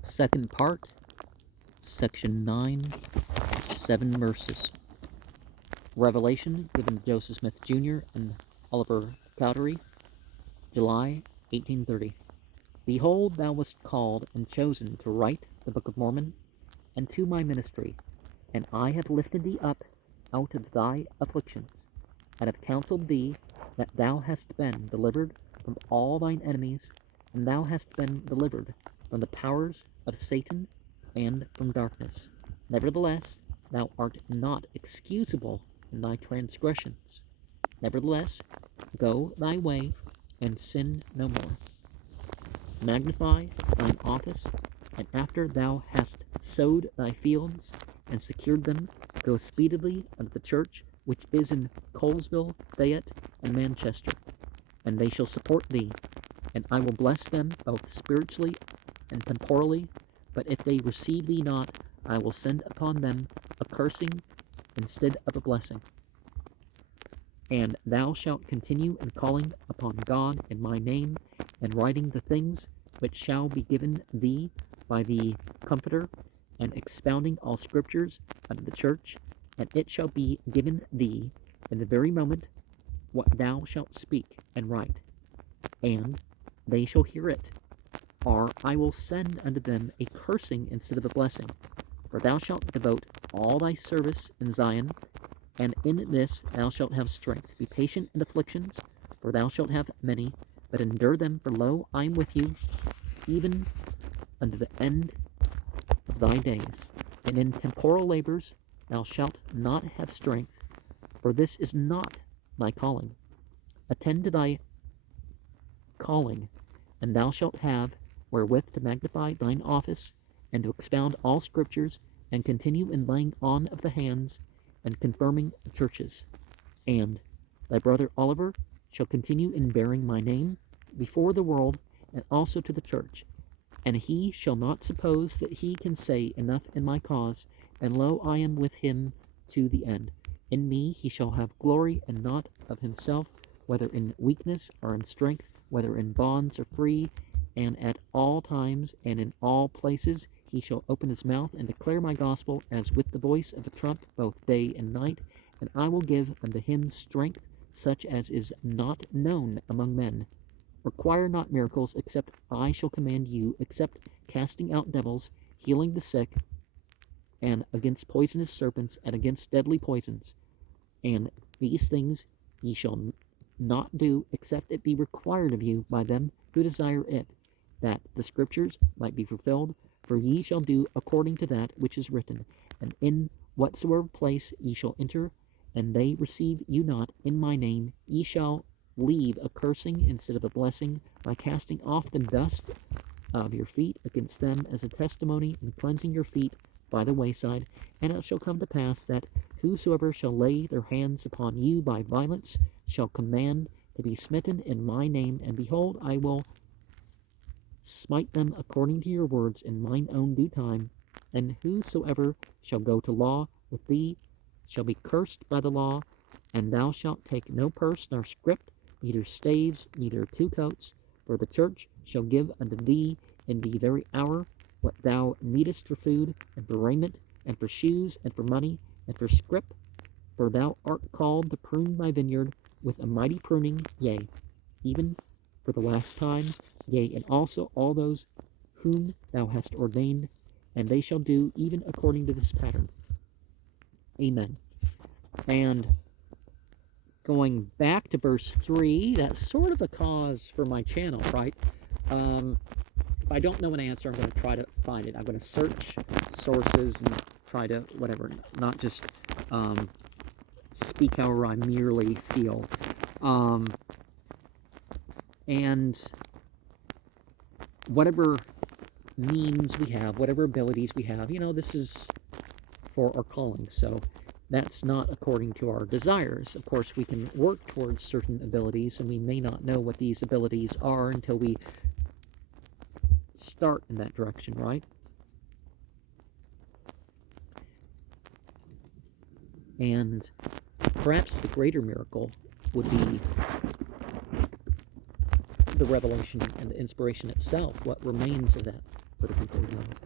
Second part, Section 9, 7 verses. Revelation given to Joseph Smith Jr. and Oliver Cowdery, July 1830. Behold, thou wast called and chosen to write the Book of Mormon, and to my ministry, and I have lifted thee up out of thy afflictions, and have counseled thee that thou hast been delivered from all thine enemies, and thou hast been delivered from the powers of Satan and from darkness. Nevertheless, thou art not excusable in thy transgressions. Nevertheless, go thy way, and sin no more. Magnify thine office, and after thou hast sowed thy fields and secured them, go speedily unto the church which is in Colesville, Fayette, and Manchester, and they shall support thee, and I will bless them both spiritually and temporally. But if they receive thee not, I will send upon them a cursing instead of a blessing. And thou shalt continue in calling upon God in my name, and writing the things which shall be given thee by the Comforter, and expounding all scriptures unto the church, and it shall be given thee in the very moment what thou shalt speak and write, and they shall hear it. Or I will send unto them a cursing instead of a blessing. For thou shalt devote all thy service in Zion, and in this thou shalt have strength. Be patient in afflictions, for thou shalt have many, but endure them, for lo, I am with you, even unto the end of thy days. And in temporal labors thou shalt not have strength, for this is not thy calling. Attend to thy calling, and thou shalt have wherewith to magnify thine office, and to expound all scriptures, and continue in laying on of the hands, and confirming the churches. And thy brother Oliver shall continue in bearing my name before the world, and also to the church. And he shall not suppose that he can say enough in my cause, and lo, I am with him to the end. In me he shall have glory, and not of himself, whether in weakness or in strength, whether in bonds or free, and at all times and in all places he shall open his mouth and declare my gospel as with the voice of a trump, both day and night. And I will give unto him strength such as is not known among men. Require not miracles, except I shall command you, except casting out devils, healing the sick, and against poisonous serpents, and against deadly poisons. And these things ye shall not do, except it be required of you by them who desire it, that the scriptures might be fulfilled. For ye shall do according to that which is written. And in whatsoever place ye shall enter, and they receive you not in my name, ye shall leave a cursing instead of a blessing, by casting off the dust of your feet against them as a testimony, and cleansing your feet by the wayside. And it shall come to pass that whosoever shall lay their hands upon you by violence shall command to be smitten in my name, and behold, I will smite them according to your words in mine own due time. And whosoever shall go to law with thee shall be cursed by the law. And thou shalt take no purse nor scrip, neither staves, neither two coats. For the church shall give unto thee in the very hour what thou needest for food, and for raiment, and for shoes, and for money, and for scrip. For thou art called to prune thy vineyard with a mighty pruning, yea, even for the last time, yea, and also all those whom thou hast ordained, and they shall do even according to this pattern. Amen. And going back to verse 3, that's sort of a cause for my channel, right? If I don't know an answer, I'm going to try to find it. I'm going to search sources and try to, whatever, not just speak however I merely feel. And whatever means we have, whatever abilities we have, this is for our calling. So that's not according to our desires. Of course, we can work towards certain abilities, and we may not know what these abilities are until we start in that direction, right? And perhaps the greater miracle would be the revelation and the inspiration itself, what remains of that for the people who